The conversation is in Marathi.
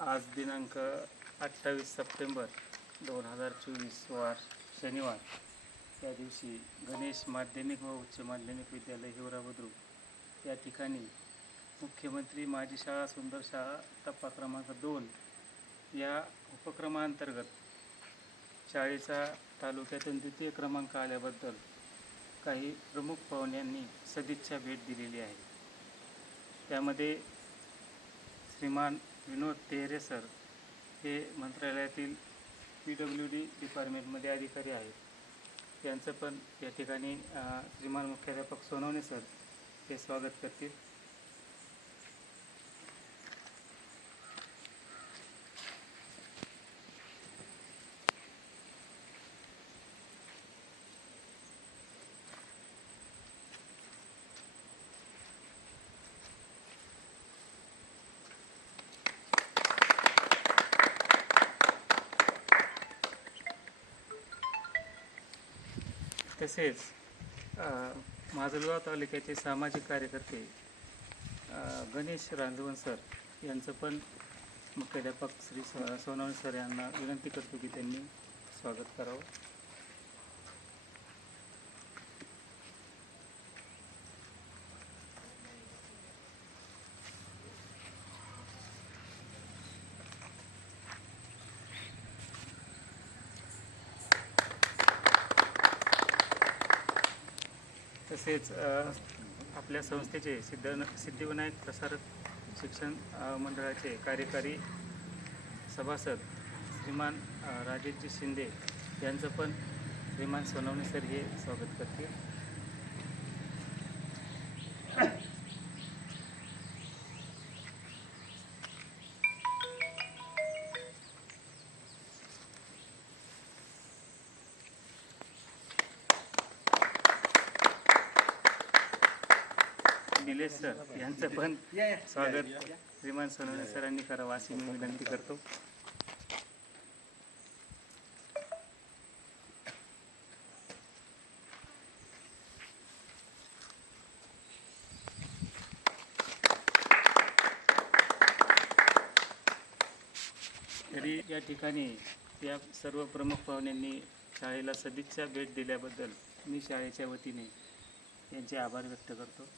आज दिनांक अठ्ठावीस सप्टेंबर दोन हजार चोवीस वार शनिवार. या दिवशी गणेश माध्यमिक व उच्च माध्यमिक विद्यालय हिवरा बुद्रुक या ठिकाणी मुख्यमंत्री माझी शाळा सुंदर शाळा टप्पा क्रमांक दोन या उपक्रमांतर्गत शाळेचा तालुक्यातून द्वितीय क्रमांक आल्याबद्दल काही प्रमुख पाहुण्यांनी सदिच्छा भेट दिलेली आहे. त्यामध्ये श्रीमान विनोद तेहरे सर हे मंत्रालयातील पी डब्ल्यू डी डिपार्टमेंटमध्ये अधिकारी आहेत. यांचं पण या ठिकाणी श्रीमान मुख्याध्यापक सोनवणे सर हे स्वागत करतील. तसेच माजलगाव तालुक्याचे सामाजिक कार्यकर्ते गणेश रांजवन सर यांचं पण मुख्याध्यापक श्री सोनावणे सर यांना विनंती करतो की त्यांनी स्वागत करावं. तसेच आपल्या संस्थेचे सिद्ध सिद्धिविनायक प्रसारक शिक्षण मंडळाचे कार्यकारी सभासद श्रीमान अ, राजेशजी शिंदे यांचं पण श्रीमान सोनवणे सर हे स्वागत करतील. निलेश सर. यांचं पण स्वागत. श्रीमान सोनवणे सरांनी करावं अशी मी विनंती करतो. तरी या ठिकाणी या सर्व प्रमुख पाहुण्यांनी शाळेला सदिच्छा भेट दिल्याबद्दल मी शाळेच्या वतीने त्यांचे आभार व्यक्त करतो.